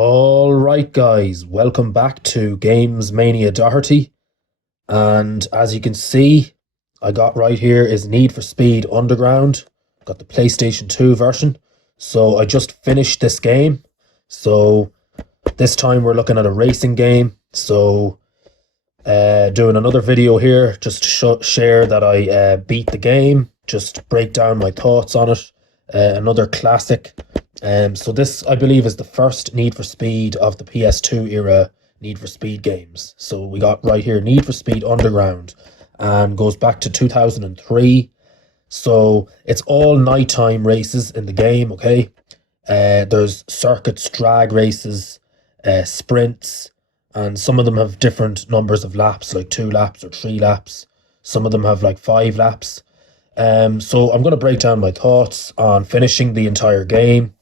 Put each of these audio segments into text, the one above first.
All right, guys, welcome back to Games Mania Doherty. And as you can see, I got right here is Need for Speed Underground. Got the PlayStation 2 version. So I just finished this game. So this time we're looking at a racing game. So doing another video here just to share that I beat the game, just break down my thoughts on it. Another classic. So this, I believe, is the first Need for Speed of the PS2 era Need for Speed games. So we got right here Need for Speed Underground, and goes back to 2003. So it's all nighttime races in the game, okay? There's circuits, drag races, sprints, and some of them have different numbers of laps, like 2 laps or 3 laps. Some of them have like 5 laps. So I'm going to break down my thoughts on finishing the entire game.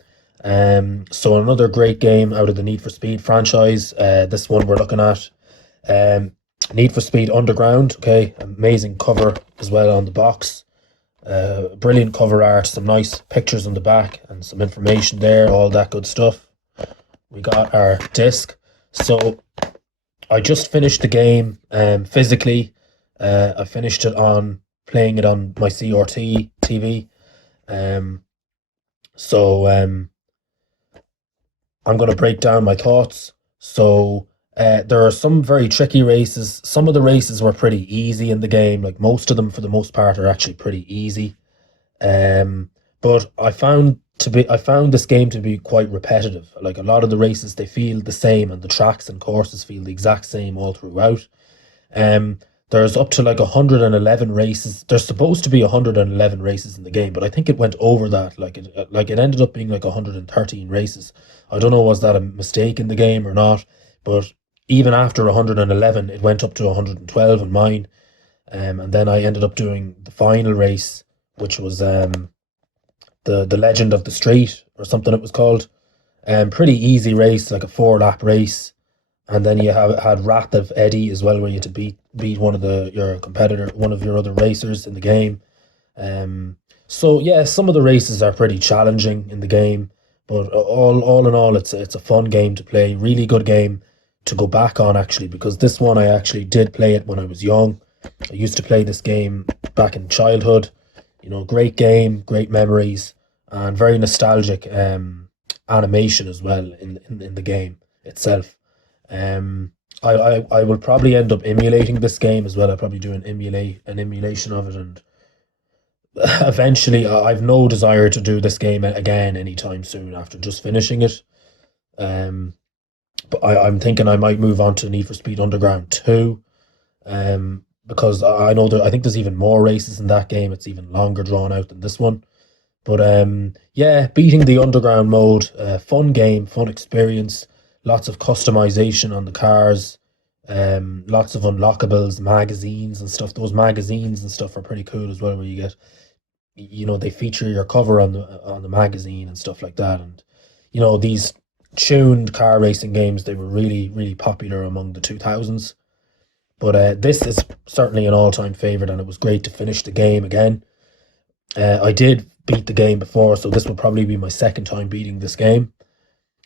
So another great game out of the Need for Speed franchise. This one we're looking at. Um, Need for Speed Underground. Okay, amazing cover as well on the box. Brilliant cover art, some nice pictures on the back, and some information there, all that good stuff. We got our disc. So I just finished the game physically. I finished it on playing it on my CRT TV. Um, so I'm going to break down my thoughts. So there are some very tricky races. Some of the races were pretty easy in the game. Like most of them, for the most part, are actually pretty easy. But I found this game to be quite repetitive. Like a lot of the races, they feel the same, and the tracks and courses feel the exact same all throughout. Um, there's up to like 111 races. There's supposed to be 111 races in the game, but I think it went over that. Like it ended up being like 113 races. I don't know, was that a mistake in the game or not? But even after 111, it went up to 112 in mine. And then I ended up doing the final race, which was the Legend of the Street or something it was called. Pretty easy race, like a 4 lap race. And then you had Wrath of Eddie as well, where you had to beat your competitor, one of your other racers in the game. Um, so yeah, some of the races are pretty challenging in the game, but all in all, it's a fun game to play. Really good game to go back on, actually, because this one I actually did play it when I was young. I used to play this game back in childhood. Great game, great memories, and very nostalgic animation as well in the game itself. I will probably end up emulating this game as well. I'll probably do an emulation of it, and eventually I've no desire to do this game again anytime soon after just finishing it. Um, but I'm thinking I might move on to Need for Speed Underground 2. Because I know I think there's even more races in that game. It's even longer drawn out than this one. But yeah, beating the underground mode, fun game, fun experience, lots of customization on the cars, lots of unlockables, magazines and stuff. Those magazines and stuff are pretty cool as well, where you get, they feature your cover on the magazine and stuff like that. And these tuned car racing games, they were really really popular among the 2000s. But this is certainly an all-time favorite, and it was great to finish the game again. I did beat the game before, so this will probably be my second time beating this game.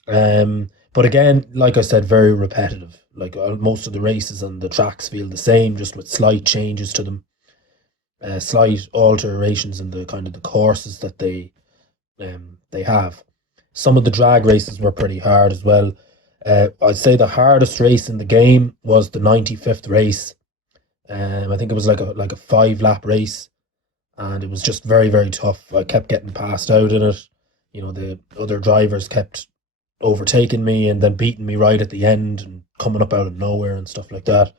But again, like I said, very repetitive. Like most of the races and the tracks feel the same, just with slight changes to them, slight alterations in the kind of the courses that they have. Some of the drag races were pretty hard as well. I'd say the hardest race in the game was the 95th race. I think it was like a 5 lap race, and it was just very very tough. I kept getting passed out in it. The other drivers kept overtaking me and then beating me right at the end and coming up out of nowhere and stuff like that.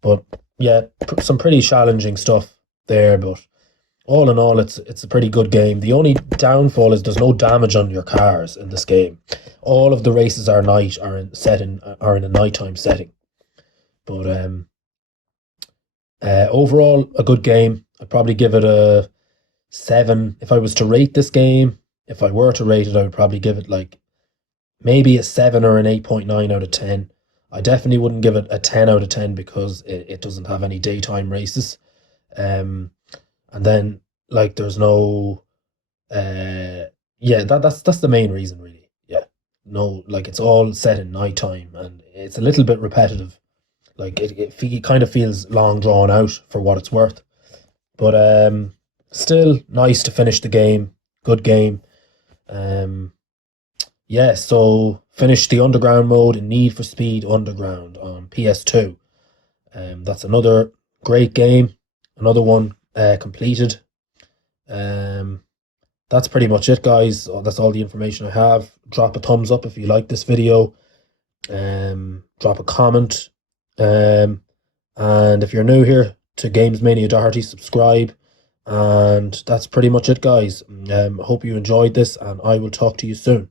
But yeah, some pretty challenging stuff there. But all in all, it's a pretty good game. The only downfall is there's no damage on your cars in this game. All of the races are in a nighttime setting. But overall, a good game. I'd probably give it a 7. If I was to rate this game, if I were to rate it, I would probably give it like maybe a 7 or an 8.9 out of 10. I definitely wouldn't give it a 10 out of 10 because it doesn't have any daytime races. Um, and then like there's no yeah, that's the main reason really. Yeah. no, like it's all set in nighttime, and it's a little bit repetitive. Like it kind of feels long drawn out for what it's worth. But still nice to finish the game. Good game. Um, yeah, so finished the underground mode in Need for Speed Underground on PS2. That's another great game. Another one completed. Um, that's pretty much it, guys. That's all the information I have. Drop a thumbs up if you like this video. Drop a comment. And if you're new here to Games Mania Doherty, subscribe. And that's pretty much it, guys. Hope you enjoyed this, and I will talk to you soon.